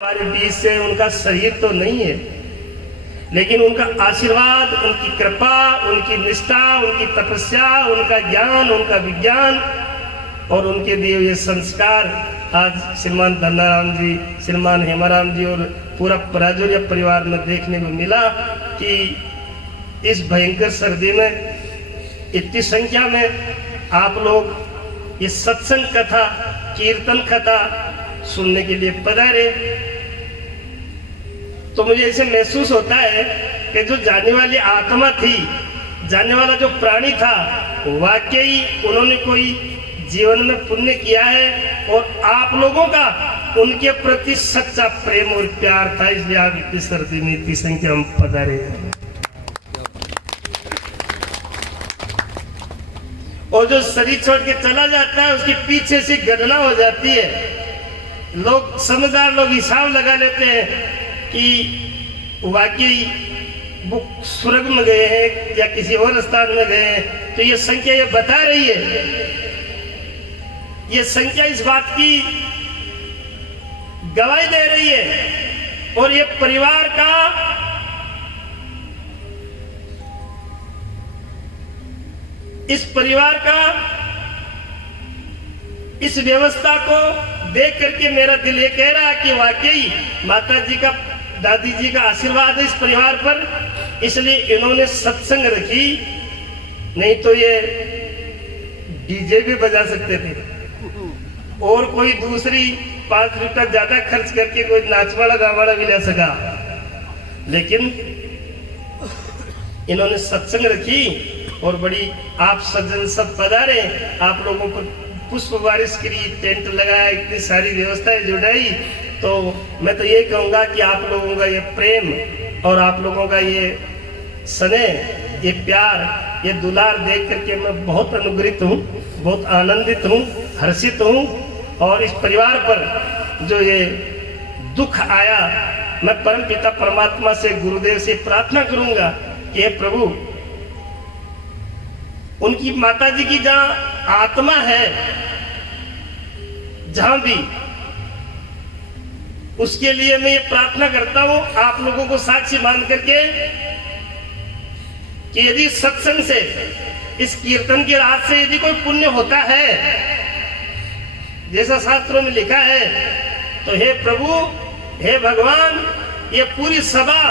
हमारे बीच से उनका शरीर तो नहीं है, लेकिन उनका आशीर्वाद, उनकी कृपा, उनकी निष्ठा, उनकी तपस्या, उनका ज्ञान, उनका विज्ञान और उनके दिए हुए संस्कार आज श्रीमान धन्नाराम जी, श्रीमान हेमाराम जी और पूरा पराजोरिया परिवार में देखने को मिला कि इस भयंकर सर्दी में इतनी संख्या में आप लोग ये सत्संग कथा, कीर्तन कथा सुनने के लिए पधारे। तो मुझे ऐसे महसूस होता है कि जो जाने वाली आत्मा थी, जाने वाला जो प्राणी था, वाकई उन्होंने कोई जीवन में पुण्य किया है और आप लोगों का उनके प्रति सच्चा प्रेम और प्यार था, इसलिए आप इतनी सर्दी में इतनी संख्या में पधारे। और जो शरीर छोड़ के चला जाता है उसके पीछे से घटना हो जाती है। लोग, समझदार लोग हिसाब लगा लेते हैं कि वाकई वो स्वर्ग में गए हैं या किसी और स्थान में गए हैं। तो ये संख्या ये बता रही है, ये संख्या इस बात की गवाही दे रही है। और ये परिवार का इस व्यवस्था को देख करके मेरा दिल ये कह रहा है कि वाकई माता जी का, दादी जी का आशीर्वाद है इस परिवार पर, इसलिए इन्होंने सत्संग रखी। नहीं तो ये डीजे भी बजा सकते थे और कोई दूसरी 5 रुपया ज्यादा खर्च करके कोई नाचवाड़ा गावाड़ा भी ले सका, लेकिन इन्होंने सत्संग रखी और बड़ी आप सज्जन सब पधारे, आप लोगों को पुष्प बारिश के लिए टेंट लगाया, इतनी सारी व्यवस्थाएं जुटाई। तो मैं तो ये कहूँगा कि आप लोगों का ये प्रेम और आप लोगों का ये स्नेह, ये प्यार, ये दुलार देख करके मैं बहुत अनुग्रहित हूँ, बहुत आनंदित हूँ, हर्षित हूँ। और इस परिवार पर जो ये दुख आया, मैं परम पिता परमात्मा से, गुरुदेव से प्रार्थना करूँगा कि हे प्रभु, उनकी माता जी की जहाँ आत्मा है, जहां भी, उसके लिए मैं ये प्रार्थना करता हूं आप लोगों को साक्षी मान करके कि यदि सत्संग से, इस कीर्तन की रात से यदि कोई पुण्य होता है जैसा शास्त्रों में लिखा है, तो हे प्रभु, हे भगवान, ये पूरी सभा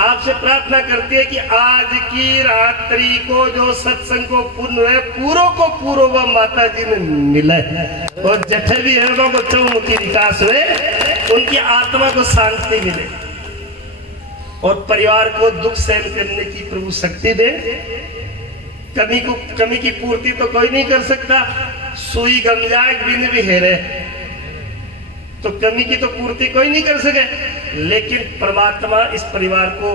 आपसे प्रार्थना करती है कि आज की रात्रि को जो सत्संग को पुण्य है, पूरो वह माता जी में मिले और जठे भी हृदयों को चौमुखी विकास हुए, उनकी आत्मा को शांति मिले और परिवार को दुख सहन करने की प्रभु शक्ति दे। कमी की पूर्ति तो कोई नहीं कर सकता, सुई गम जाए बिन भी हेरे, तो कमी की तो पूर्ति कोई नहीं कर सके, लेकिन परमात्मा इस परिवार को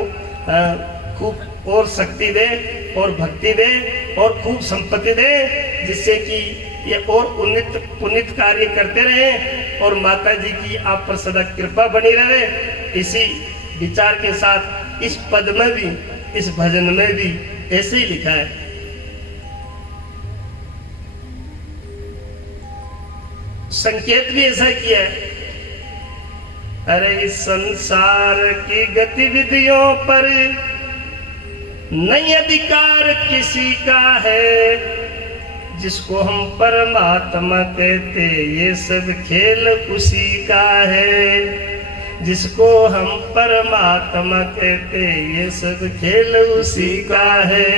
खूब और शक्ति दे और भक्ति दे और खूब संपत्ति दे, जिससे कि ये और पुनित कार्य करते रहे और माता जी की आप पर सदा कृपा बनी रहे। इसी विचार के साथ इस पद में भी, इस भजन में भी ऐसे ही लिखा है, संकेत भी ऐसा किया है, अरे इस संसार की गतिविधियों पर नहीं अधिकार किसी का है, जिसको हम परमात्मा कहते ये सब खेल उसी का है, जिसको हम परमात्मा कहते ये सब खेल उसी का है।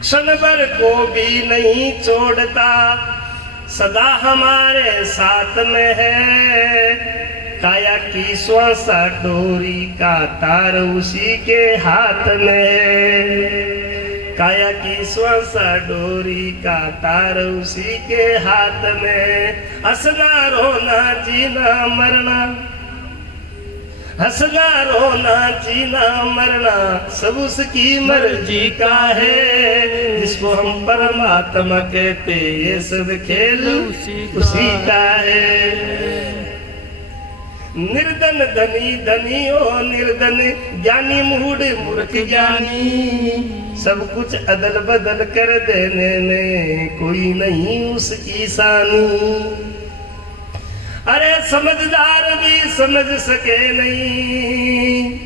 क्षण भर को भी नहीं छोड़ता, सदा हमारे साथ में है, काया की श्वासा डोरी का तार उसी के हाथ में, काया की श्वासा डोरी का तार उसी के हाथ में। हंसना रोना जीना मरना, हंसना रोना जीना मरना सब उसकी मर्जी का है, जिसको हम परमात्मा कहते ये सब खेल उसी का है। निर्धन धनी धनी ओ निर्धन, ज्ञानी मूढ़ मूर्ख ज्ञानी, सब कुछ अदल बदल कर देने में कोई नहीं उसकी सानी। अरे समझदार भी समझ सके नहीं,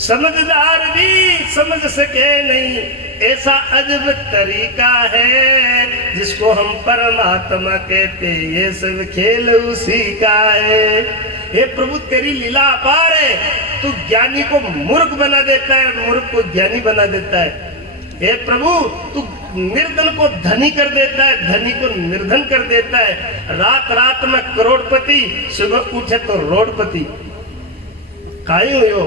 समझदार भी समझ सके नहीं, ऐसा अजब तरीका है जिसको हम परमात्मा कहते, ये सब खेल उसी का है। हे प्रभु तेरी लीला अपार है, तू ज्ञानी को मूर्ख बना देता है, मूर्ख को ज्ञानी बना देता है। हे प्रभु तू निर्धन को धनी कर देता है, धनी को निर्धन कर देता है। रात रात में करोड़पति, सुबह उठे तो रोडपति। काई हो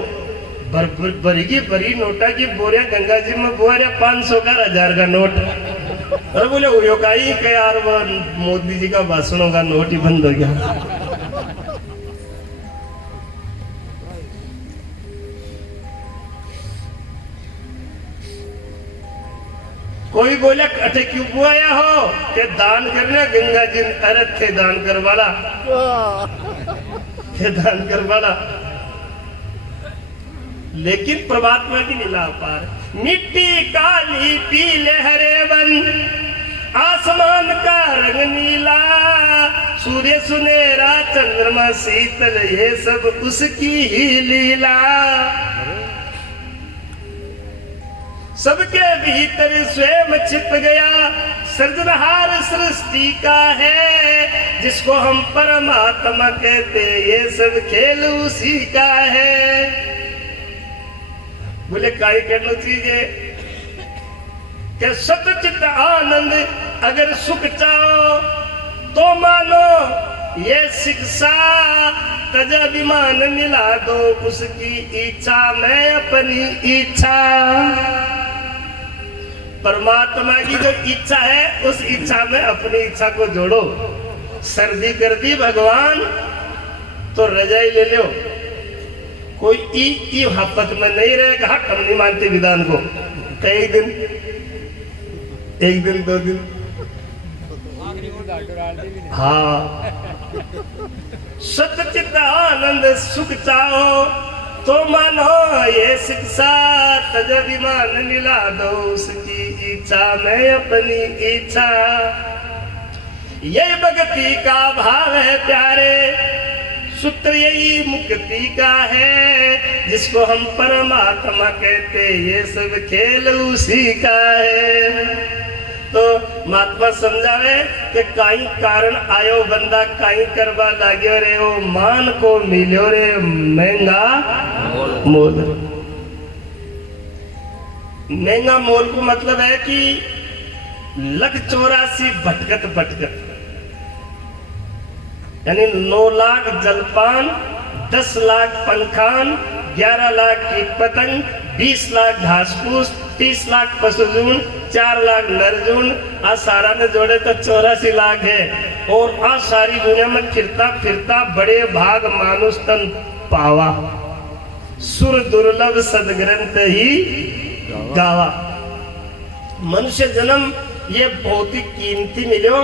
भरी की भरी नोटा की बोरिया गंगा जी में बोरिया 500 का 1000 का नोट। अरे बोले हो काई के यार वो मोदी जी का भाषणों का नोट ही बंद हो गया। कोई बोले अटे क्यों बुआया हो के दान करने गंगा जी, अरे थे दान कर वाला, थे दान कर वाला। लेकिन परमात्मा की लीला अपार। मिट्टी काली पीले हरे बन, आसमान का रंग नीला, सूर्य सुनहरा चंद्रमा शीतल, ये सब उसकी ही लीला। सबके भीतर स्वयं छिप गया, सृजनहार सृष्टि का है जिसको हम परमात्मा कहते, ये सब खेल उसी का है। बोले काई करना चाहिए कि सतचित आनंद अगर सुख चाहो तो मानो ये शिक्षा, तज अभिमान मिला दो उसकी इच्छा में अपनी इच्छा। परमात्मा की जो इच्छा है उस इच्छा में अपनी इच्छा को जोड़ो। सर्दी कर दी भगवान तो रजाई ले लो, कोई ई हापत में नहीं रहेगा। हम नहीं मानते विधान को, कई दिन, एक दिन 2 दिन, हाँ। सतचित आनंद सुख चाहो तो मानो ये शिक्षा, तज अभिमान मिला दो उसकी इच्छा में अपनी इच्छा। यही भक्ति का भाव है प्यारे, सूत्र यही मुक्ति का है जिसको हम परमात्मा कहते, ये सब खेल उसी का है। तो महात्मा समझावे कि काई कारण आयो बंदा काई करवा लाग्यो रे, ओ मान को मिलो रे महंगा मोल। महंगा मोल को मतलब है कि 184 भटकत भटकत, यानी 9 लाख जलपान, 10 लाख पंखान, 11 लाख कीट पतंग, 20 लाख घास फूस, 30 लाख पशुजून, 4 लाख नरजून, आ सारा ने जोड़े तो 84 लाख है। और आ सारी दुनिया में फिरता फिरता बड़े भाग मानुष तन पावा, सुर दुर्लभ सदग्रंथ ही गावा। मनुष्य जन्म ये बहुत ही कीमती मिलो।